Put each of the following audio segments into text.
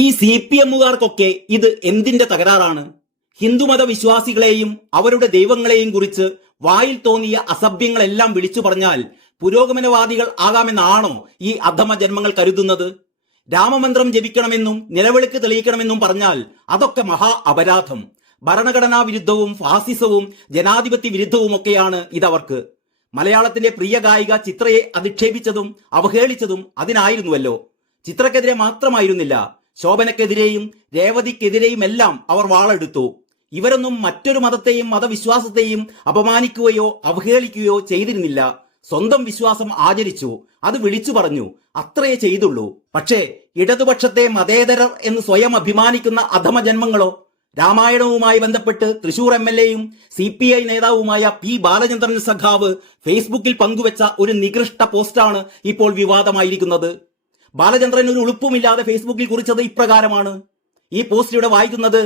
ഈ CPM-കാർക്കൊക്കെ ഇത് എന്തിന്റെ തകരാറാണ്? ഹിന്ദുമത വിശ്വാസികളെയും അവരുടെ ദൈവങ്ങളെയും കുറിച്ച് വായിൽ തോന്നിയ അസഭ്യങ്ങളെല്ലാം വിളിച്ചു പറഞ്ഞാൽ പുരോഗമനവാദികൾ ആകാമെന്നാണോ ഈ അധമ ജന്മങ്ങൾ കരുതുന്നത്? രാമമന്ത്രം ജപിക്കണമെന്നും നിലവിളക്ക് തെളിയിക്കണമെന്നും പറഞ്ഞാൽ അതൊക്കെ മഹാ അപരാധം. ഭരണഘടനാ വിരുദ്ധവും ഫാസിസവും ജനാധിപത്യ വിരുദ്ധവുമൊക്കെയാണ് ഇതവർക്ക്. മലയാളത്തിന്റെ പ്രിയ ഗായിക ചിത്രയെ അധിക്ഷേപിച്ചതും അവഹേളിച്ചതും അതിനായിരുന്നുവല്ലോ. ചിത്രക്കെതിരെ മാത്രമായിരുന്നില്ല, ശോഭനക്കെതിരെയും രേവതിക്കെതിരെയും എല്ലാം അവർ വാളെടുത്തു. ഇവരൊന്നും മറ്റൊരു മതത്തെയും മതവിശ്വാസത്തെയും അപമാനിക്കുകയോ അവഹേളിക്കുകയോ ചെയ്തിരുന്നില്ല. സ്വന്തം വിശ്വാസം ആചരിച്ചു, അത് വിളിച്ചു പറഞ്ഞു, അത്രയേ ചെയ്തുള്ളൂ. പക്ഷേ ഇടതുപക്ഷത്തെ മതേതരർ എന്ന് സ്വയം അഭിമാനിക്കുന്ന അധമ ജന്മങ്ങളോ? രാമായണവുമായി ബന്ധപ്പെട്ട് തൃശൂർ MLA-യും CPI നേതാവുമായ P. ബാലചന്ദ്രൻ സഖാവ് ഫേസ്ബുക്കിൽ പങ്കുവെച്ച ഒരു നികൃഷ്ട പോസ്റ്റാണ് ഇപ്പോൾ വിവാദമായിരിക്കുന്നത്. ബാലചന്ദ്രൻ ഒരു ഉളുപ്പുമില്ലാതെ ഫേസ്ബുക്കിൽ കുറിച്ചത് ഇപ്രകാരമാണ്. ഈ പോസ്റ്റ് ഇവിടെ വായിക്കുന്നത്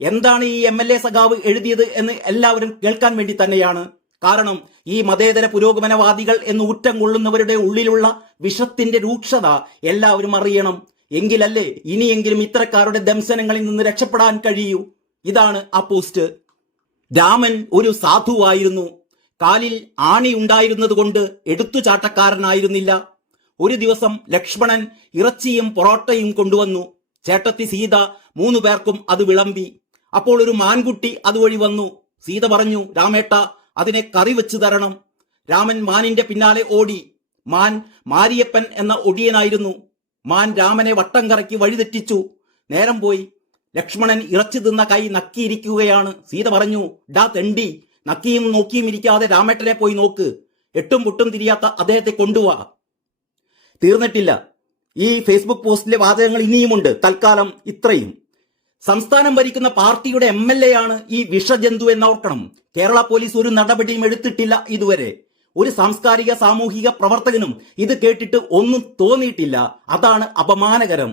എന്താണ് ഈ MLA സഖാവ് എഴുതിയത് എന്ന് എല്ലാവരും കേൾക്കാൻ വേണ്ടി തന്നെയാണ്. കാരണം ഈ മതേതര പുരോഗമനവാദികൾ എന്ന് ഊറ്റം കൊള്ളുന്നവരുടെ ഉള്ളിലുള്ള വിഷത്തിന്റെ രൂക്ഷത എല്ലാവരും അറിയണം. എങ്കിലല്ലേ ഇനിയെങ്കിലും ഇത്തരക്കാരുടെ ദംശനങ്ങളിൽ നിന്ന് രക്ഷപ്പെടാൻ കഴിയൂ. ഇതാണ് ആ പോസ്റ്റ്. രാമൻ ഒരു സാധുവായിരുന്നു. കാലിൽ ആണി ഉണ്ടായിരുന്നത് കൊണ്ട് എടുത്തുചാട്ടക്കാരനായിരുന്നില്ല. ഒരു ദിവസം ലക്ഷ്മണൻ ഇറച്ചിയും പൊറോട്ടയും കൊണ്ടുവന്നു. ചേട്ടത്തി സീത 3 പേർക്കും അത് വിളമ്പി. അപ്പോൾ ഒരു മാൻകുട്ടി അതുവഴി വന്നു. സീത പറഞ്ഞു, രാമേട്ട അതിനെ കറി വെച്ച് തരണം. രാമൻ മാനിന്റെ പിന്നാലെ ഓടി. മാൻ മാരിയപ്പൻ എന്ന ഒടിയനായിരുന്നു. മാൻ രാമനെ വട്ടം കറക്കി വഴിതെറ്റിച്ചു. നേരം പോയി. ലക്ഷ്മണൻ ഇറച്ചി തിന്ന കൈ നക്കിയിരിക്കുകയാണ്. സീത പറഞ്ഞു, ഡാ തെണ്ടി, നക്കിയും നോക്കിയും ഇരിക്കാതെ രാമേട്ടനെ പോയി നോക്ക്. എട്ടും പൊട്ടും തിരിയാത്ത അദ്ദേഹത്തെ കൊണ്ടുവാ. തീർന്നിട്ടില്ല. ഈ ഫേസ്ബുക്ക് പോസ്റ്റിലെ വാചകങ്ങൾ ഇനിയുമുണ്ട്. തൽക്കാലം ഇത്രയും. സംസ്ഥാനം ഭരിക്കുന്ന പാർട്ടിയുടെ MLA ആണ് ഈ വിഷജന്തു എന്നോർക്കണം. കേരള പോലീസ് ഒരു നടപടിയും എടുത്തിട്ടില്ല ഇതുവരെ. ഒരു സാംസ്കാരിക സാമൂഹിക പ്രവർത്തകനും ഇത് കേട്ടിട്ട് ഒന്നും തോന്നിയിട്ടില്ല. അതാണ് അപമാനകരം.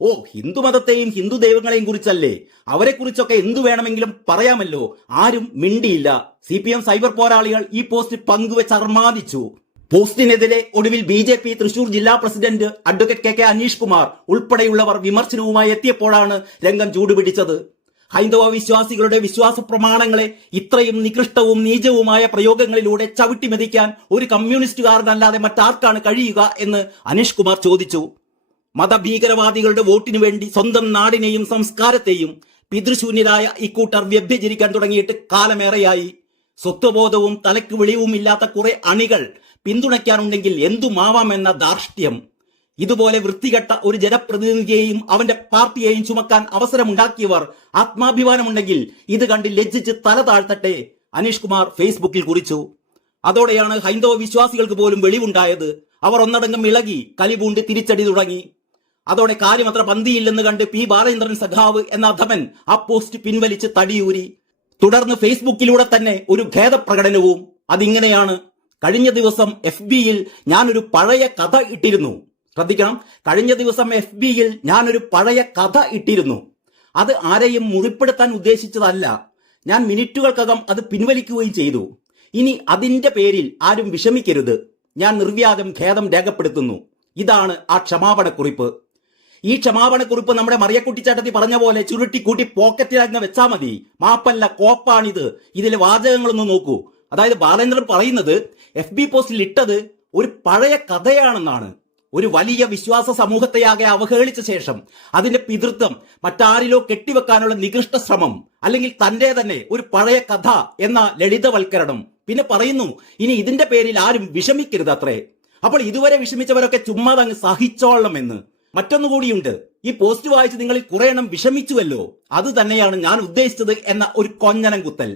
ഓ, ഹിന്ദുമതത്തെയും ഹിന്ദു ദൈവങ്ങളെയും കുറിച്ചല്ലേ, അവരെ കുറിച്ചൊക്കെ എന്തു വേണമെങ്കിലും പറയാമല്ലോ. ആരും മിണ്ടിയില്ല. CPM സൈബർ പോരാളികൾ ഈ പോസ്റ്റ് പങ്കുവെച്ച് അർമാദിച്ചു. പോസ്റ്റിനെതിരെ ഒടുവിൽ BJP തൃശൂർ ജില്ലാ president advocate KK Aneesh Kumar ഉൾപ്പെടെയുള്ളവർ വിമർശനവുമായി എത്തിയപ്പോഴാണ് രംഗം ചൂടുപിടിച്ചത്. ഹൈന്ദവ വിശ്വാസികളുടെ വിശ്വാസ പ്രമാണങ്ങളെ ഇത്രയും നികൃഷ്ടവും നീചവുമായ പ്രയോഗങ്ങളിലൂടെ ചവിട്ടിമെതിക്കാൻ ഒരു കമ്മ്യൂണിസ്റ്റുകാരനല്ലാതെ മറ്റാർക്കാണ് കഴിയുക എന്ന് അനീഷ് കുമാർ ചോദിച്ചു. മതഭീകരവാദികളുടെ വോട്ടിനു വേണ്ടി സ്വന്തം നാടിനെയും സംസ്കാരത്തെയും പിതൃശൂന്യരായ ഇക്കൂട്ടർ വ്യഭ്യചരിക്കാൻ തുടങ്ങിയിട്ട് കാലമേറെയായി. സ്വത്വബോധവും തലയ്ക്ക് വെളിവും ഇല്ലാത്ത കുറെ അണികൾ പിന്തുണയ്ക്കാനുണ്ടെങ്കിൽ എന്തുമാവാമെന്ന ധാർഷ്ട്യം. ഇതുപോലെ വൃത്തികെട്ട ഒരു ജനപ്രതിനിധിയെയും അവന്റെ പാർട്ടിയെയും ചുമക്കാൻ അവസരമുണ്ടാക്കിയവർ ആത്മാഭിമാനമുണ്ടെങ്കിൽ ഇത് കണ്ട് ലജ്ജിച്ച് തല താഴ്ത്തട്ടെ, അനീഷ് കുമാർ ഫേസ്ബുക്കിൽ കുറിച്ചു. അതോടെയാണ് ഹൈന്ദവ വിശ്വാസികൾക്ക് പോലും വെളിവുണ്ടായത്. അവർ ഒന്നടങ്കം ഇളകി കലിപൂണ്ട് തിരിച്ചടി തുടങ്ങി. അതോടെ കാര്യമത്ര പന്തിയില്ലെന്ന് കണ്ട് P. ബാലചന്ദ്രൻ സഖാവ് എന്ന അധമൻ ആ പോസ്റ്റ് പിൻവലിച്ച് തടിയൂരി. തുടർന്ന് ഫേസ്ബുക്കിലൂടെ തന്നെ ഒരു ഖേദപ്രകടനവും. അതിങ്ങനെയാണ്. കഴിഞ്ഞ ദിവസം FB-യിൽ ഞാനൊരു പഴയ കഥ ഇട്ടിരുന്നു. ശ്രദ്ധിക്കണം, കഴിഞ്ഞ ദിവസം FB-യിൽ ഞാനൊരു പഴയ കഥ ഇട്ടിരുന്നു. അത് ആരെയും മുറിപ്പെടുത്താൻ ഉദ്ദേശിച്ചതല്ല. ഞാൻ മിനിറ്റുകൾക്കകം അത് പിൻവലിക്കുകയും ചെയ്തു. ഇനി അതിന്റെ പേരിൽ ആരും വിഷമിക്കരുത്. ഞാൻ നിർവ്യാജം ഖേദം രേഖപ്പെടുത്തുന്നു. ഇതാണ് ആ ക്ഷമാപണക്കുറിപ്പ്. ഈ ക്ഷമാപണക്കുറിപ്പ് നമ്മുടെ മറിയക്കുട്ടിച്ചാട്ടത്തി പറഞ്ഞ പോലെ ചുരുട്ടിക്കൂട്ടി പോക്കറ്റിലങ്ങ് വെച്ചാൽ മതി. മാപ്പല്ല, കോപ്പാണിത്. ഇതിലെ വാചകങ്ങളൊന്ന് നോക്കൂ. അതായത് ബാലേന്ദ്രൻ പറയുന്നത് FB പോസ്റ്റിൽ ഇട്ടത് ഒരു പഴയ കഥയാണെന്നാണ്. ഒരു വലിയ വിശ്വാസ സമൂഹത്തെയാകെ അവഹേളിച്ച ശേഷം അതിന്റെ പിതൃത്വം മറ്റാരിലോ കെട്ടിവെക്കാനുള്ള നികൃഷ്ട ശ്രമം, അല്ലെങ്കിൽ തന്റെ തന്നെ ഒരു പഴയ കഥ എന്ന ലളിതവൽക്കരണം. പിന്നെ പറയുന്നു, ഇനി ഇതിന്റെ പേരിൽ ആരും വിഷമിക്കരുത് അത്രേ. അപ്പോൾ ഇതുവരെ വിഷമിച്ചവരൊക്കെ ചുമ്മാ അങ്ങ് സഹിച്ചോളണം എന്ന്. മറ്റൊന്നുകൂടിയുണ്ട്. ഈ പോസ്റ്റ് വായിച്ച് നിങ്ങളിൽ കുറെ എണ്ണം വിഷമിച്ചുവല്ലോ, അത് തന്നെയാണ് ഞാൻ ഉദ്ദേശിച്ചത് എന്ന ഒരു കൊഞ്ഞനം കുത്തൽ.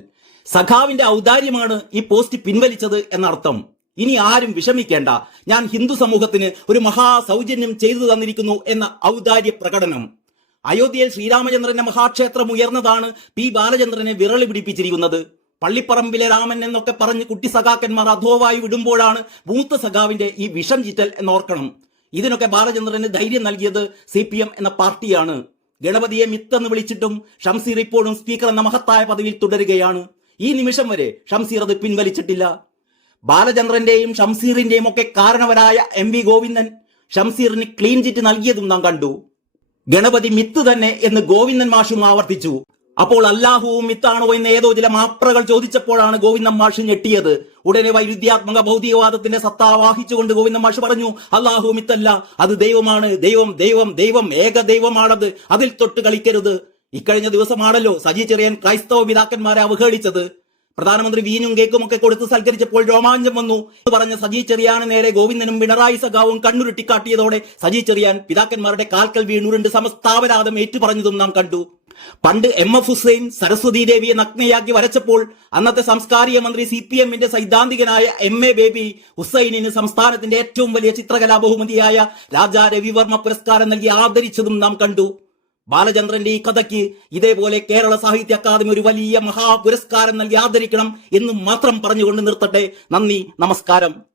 സഖാവിന്റെ ഔദാര്യമാണ് ഈ പോസ്റ്റ് പിൻവലിച്ചത് എന്നർത്ഥം. ഇനി ആരും വിഷമിക്കേണ്ട, ഞാൻ ഹിന്ദു സമൂഹത്തിന് ഒരു മഹാസൗജന്യം ചെയ്തു തന്നിരിക്കുന്നു എന്ന ഔദാര്യ പ്രകടനം. അയോധ്യയിൽ ശ്രീരാമചന്ദ്രന്റെ മഹാക്ഷേത്രം ഉയർന്നതാണ് P. ബാലചന്ദ്രനെ വിരളി പിടിപ്പിച്ചിരിക്കുന്നത്. പള്ളിപ്പറമ്പിലെ രാമൻ എന്നൊക്കെ പറഞ്ഞ് കുട്ടി സഖാക്കന്മാർ അധോവായി വിടുമ്പോഴാണ് മൂത്ത സഖാവിന്റെ ഈ വിഷം ചീറ്റൽ എന്നോർക്കണം. ഇതിനൊക്കെ ബാലചന്ദ്രന് ധൈര്യം നൽകിയത് CPM എന്ന പാർട്ടിയാണ്. ഗണപതിയെ മിത്തെന്ന് വിളിച്ചിട്ടും ഷംസീർ ഇപ്പോഴും സ്പീക്കർ എന്ന മഹത്തായ പദവിയിൽ തുടരുകയാണ്. ഈ നിമിഷം വരെ ഷംസീർ അത് പിൻവലിച്ചിട്ടില്ല. ബാലചന്ദ്രന്റെയും ഷംസീറിന്റെയും ഒക്കെ കാരണവരായ MV ഗോവിന്ദൻ ഷംസീറിന് ക്ലീൻ ചിറ്റ് നൽകിയതും നാം കണ്ടു. ഗണപതി മിത്ത് തന്നെ എന്ന് ഗോവിന്ദൻ മാഷും ആവർത്തിച്ചു. അപ്പോൾ അല്ലാഹുവും മിത്താണോ എന്ന് ഏതോ ചില മാപ്രകൾ ചോദിച്ചപ്പോഴാണ് ഗോവിന്ദൻ മാഷ് ഞെട്ടിയത്. ഉടനെ വൈരുദ്ധ്യാത്മക ഭൗതികവാദത്തിന്റെ സത്ത വാഹിച്ചുകൊണ്ട് ഗോവിന്ദൻ മാഷ് പറഞ്ഞു, അല്ലാഹു മിത്തല്ല, അത് ദൈവമാണ്, ദൈവം ദൈവം ദൈവം ഏക ദൈവമാണത്, അതിൽ തൊട്ട് കളിക്കരുത്. ഇക്കഴിഞ്ഞ ദിവസമാണല്ലോ സജി ചെറിയാൻ ക്രൈസ്തവ പിതാക്കന്മാരെ അവഹേളിച്ചത്. പ്രധാനമന്ത്രി വീഞ്ഞും കേക്കും ഒക്കെ കൊടുത്ത് സൽക്കരിച്ചപ്പോൾ രോമാഞ്ചം വന്നു എന്ന് പറഞ്ഞ സജി ചെറിയാന് നേരെ ഗോവിന്ദനും പിണറായി സഖാവും കണ്ണുരുട്ടിക്കാട്ടിയതോടെ സജി ചെറിയാൻ പിതാക്കന്മാരുടെ കാൽക്കൽ വീണുരുണ്ട് സമസ്താപരാധം ഏറ്റുപറഞ്ഞതും നാം കണ്ടു. പണ്ട് MF ഹുസൈൻ സരസ്വതി ദേവിയെ നഗ്നയാക്കി വരച്ചപ്പോൾ അന്നത്തെ സാംസ്കാരിക മന്ത്രി CPM-ന്റെ സൈദ്ധാന്തികനായ MA ബേബി ഹുസൈനിന് സംസ്ഥാനത്തിന്റെ ഏറ്റവും വലിയ ചിത്രകലാ ബഹുമതിയായ രാജാ രവിവർമ്മ പുരസ്കാരം നൽകി ആദരിച്ചതും നാം കണ്ടു. ബാലചന്ദ്രന്റെ ഈ കഥയ്ക്ക് ഇതേപോലെ കേരള സാഹിത്യ അക്കാദമി ഒരു വലിയ മഹാപുരസ്കാരം നൽകി ആദരിക്കണം എന്നും മാത്രം പറഞ്ഞുകൊണ്ട് നിർത്തട്ടെ. നന്ദി, നമസ്കാരം.